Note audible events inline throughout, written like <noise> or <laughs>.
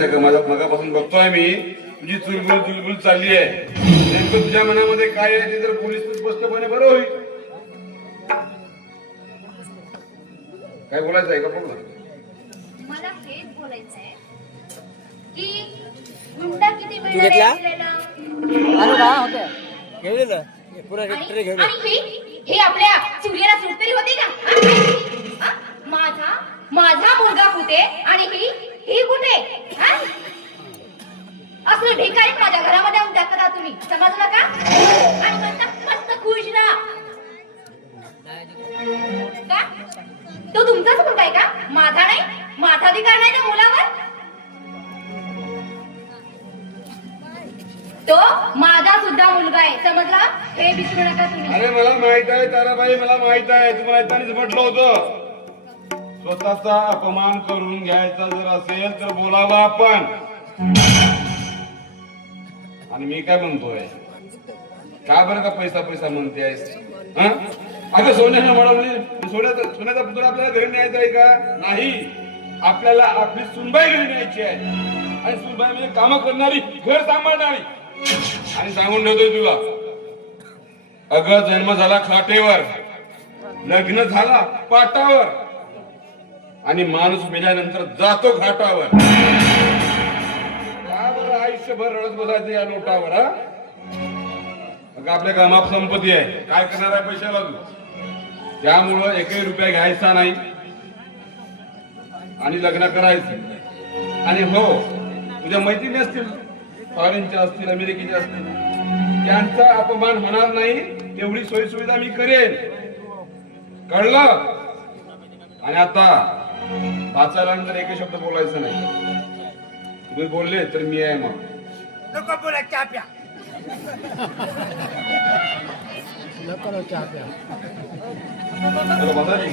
माझा मगापासून बघतोय मी. तुझी चुलबुल चुलबुल चालली आहे. नेमकं तुझ्या मनामध्ये काय आहे ते जर पोलीस स्पष्टपणे बरं होईल. काय बोलायचं आहे का बोल ना. मला हेच की किती पुरा ट्रे घेऊन आणि हे हे आपल्या सूर्याला सूट तरी होते का? माझा माझा मुलगा कुठे? आणि ही ही कुठे? हा? भिकारी माझ्या घरामध्ये आणून टाकत आहात तुम्ही. समजलं का? आणि म्हणता मस्त खुश राहा. का? तो तुमचाच मुलगा आहे का? माझा नाही? माझा अधिकार नाही त्या मुलावर? तो माझा सुद्धा मुलगा आहे. समजला? हे विसरू नका तुम्ही. अरे मला माहीत आहे ताराबाई मला माहीत आहे. तुम्हाला येतानीच म्हटलं होतं. स्वतःचा अपमान करून घ्यायचा जर असेल तर बोलावा आपण. आणि मी काय म्हणतोय? का बरं का पैसा पैसा म्हणते आहेस अगं सोन्यानं म्हणवली सोन्याचा सोन्याचा पुतळा आपल्याला घरी न्यायचा आहे का? नाही. आपल्याला आपली सुनबाई घरी न्यायची आहे. आणि सुनबाई म्हणजे कामं करणारी घर सांभाळणारी. आणि सांगून ठेवतोय तुला. अगं जन्म झाला खाटेवर. लग्न झाला पाटावर. आणि माणूस मेल्यानंतर जातो घाटावर. आयुष्यभर रडत बसायचं या नोटावर हा? अगं आपल्या कामात संपत्ती आहे. काय करणार आहे पैशाला तू? त्यामुळं एकही रुपया घ्यायचा नाही. आणि लग्न करायचं. आणि हो तुझ्या मैत्रिणी असतील फॉरेनच्या असतील अमेरिकेच्या असतील त्यांचा अपमान होणार नाही तेवढी सोयी सुविधा मी करेन. कळलं? आणि आता वाचायला नंतर एकही शब्द बोलायचं नाही. तुम्ही बोलले तर मी आहे मग. नको बोला चहा प्या. चला बसा जी.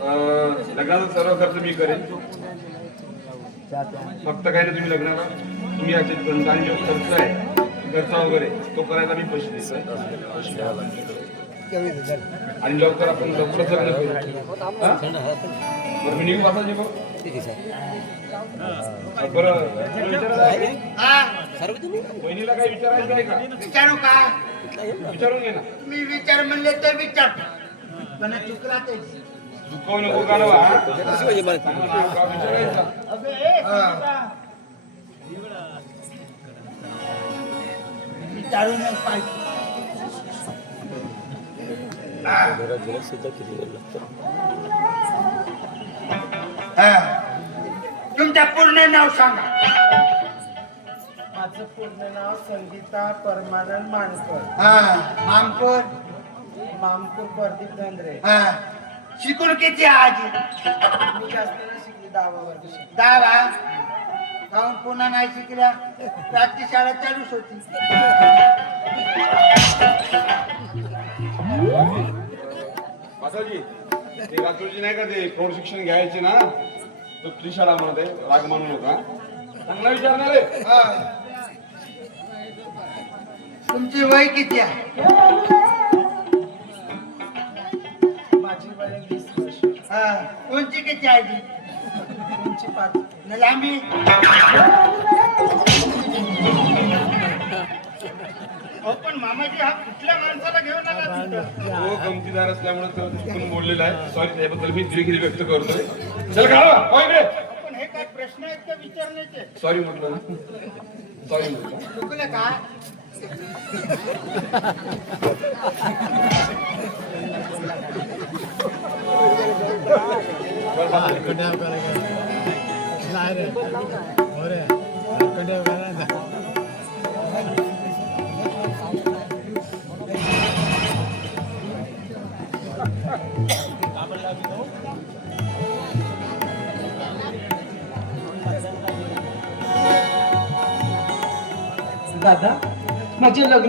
अं, लग्नाचा सर्व खर्च मी करेन. फक्त काय नाही तुम्ही लग्नाला. तुम्ही याचे आणि जो खर्च आहे खर्च वगैरे तो करायला मी पैसे देतोय. आणि लवकर आपण लवकरच लग्न करू. हा? मी निघू बाबाजी भाऊ? बरं? हा बहिणीला काही विचारायचं आहे का? विचारू का? विचारून घे ना. मी विचार म्हणले तर विचार. पण चुकला ते. चुकवू नको का ना बा? कसं पाहिजे. मला चांगलं का विचारायचं विचारून पाहिजे हा. तुमचं पूर्ण नाव सांगा. माझं पूर्ण नाव संगीता परमानंद मानकर. हा. मामकोर मामपूर प्रदीप धंद्रे. हा. शिकून किती आजी? मी जास्त नाही शिकली दहावा वर्ग शिकली. दहा जाऊन पुन्हा नाही शिकल्या? रात्री शाळा चालूच होती. माताजी ते रात्रीची नाही का ते प्रौढ शिक्षण घ्यायचे ना? तो त्रिशाळा मध्ये राग मानू नका. चांगला विचारणार आहे हा. तुमची वय किती आहे? माझी वय वीस वर्ष हा. कोणची किती आहे? तुमची पाच. न लांबी हो पण मामाजी हा कुठल्या माणसाला घेऊन आला तिथं? तो गमतीदार असल्यामुळे तो चुकून बोललेला आहे. सॉरी त्याबद्दल मी दिलगिरी व्यक्त करतोय. <laughs> चल का पण हे काय प्रश्न आहेत का विचारण्याचे? सॉरी म्हटलं ना. सॉरी म्हटलं. चुकलं का? दादा माझे लग्न